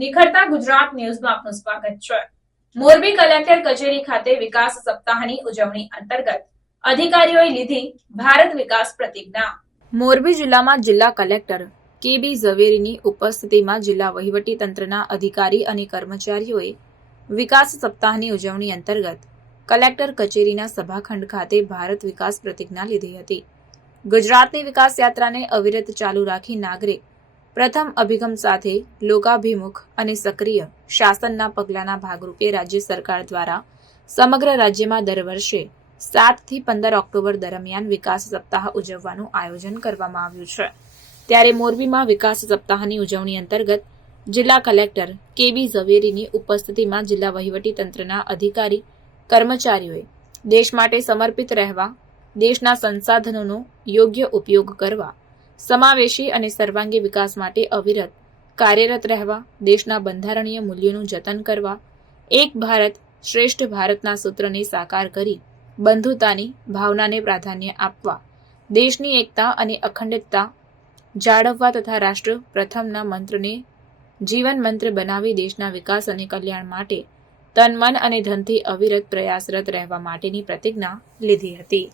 નિખરતા ગુજરાત ન્યૂઝમાં આપનું સ્વાગત છે. મોરબી કલેક્ટર કચેરી ખાતે વિકાસ સપ્તાહની ઉજવણી અંતર્ગત અધિકારીઓએ લીધી ભારત વિકાસ પ્રતિજ્ઞા. મોરબી જિલ્લામાં જિલ્લા કલેક્ટર કે બી ઝવેરીની ઉપસ્થિતિમાં જિલ્લા વહીવટી તંત્રના અધિકારી અને કર્મચારીઓએ વિકાસ સપ્તાહની ઉજવણી અંતર્ગત કલેક્ટર કચેરીના સભાખંડ ખાતે ભારત વિકાસ પ્રતિજ્ઞા લીધી હતી. ગુજરાતની વિકાસ યાત્રાને અવિરત ચાલુ રાખી નાગરિક પ્રથમ અભિગમ સાથે લોકાભિમુખ અને સક્રિય શાસનના પગલાંના ભાગરૂપે રાજ્ય સરકાર દ્વારા સમગ્ર રાજ્યમાં દર વર્ષે સાતથી પંદર ઓક્ટોબર દરમિયાન વિકાસ સપ્તાહ ઉજવવાનું આયોજન કરવામાં આવ્યું છે. ત્યારે મોરબીમાં વિકાસ સપ્તાહની ઉજવણી અંતર્ગત જિલ્લા કલેક્ટર કે બી ઝવેરીની ઉપસ્થિતિમાં જિલ્લા વહીવટી તંત્રના અધિકારી, કર્મચારીઓએ દેશ માટે સમર્પિત રહેવા, દેશના સંસાધનોનો યોગ્ય ઉપયોગ કરવા સમાવેશી અને સર્વાંગી વિકાસ માટે અવિરત, કાર્યરત રહેવા, દેશના બંધારણીય મૂલ્યોનું જતન કરવા, એક ભારત શ્રેષ્ઠ ભારતના સૂત્રને સાકાર કરી, બંધુતાની ભાવનાને પ્રાધાન્ય આપવા, દેશની એકતા અને અખંડિતતા જાળવવા તથા રાષ્ટ્ર પ્રથમના મંત્રને જીવન મંત્ર બનાવી દેશના વિકાસ અને કલ્યાણ માટે તન, મન અને ધનથી અવિરત પ્રયાસરત રહેવા માટેની પ્રતિજ્ઞા લીધી હતી.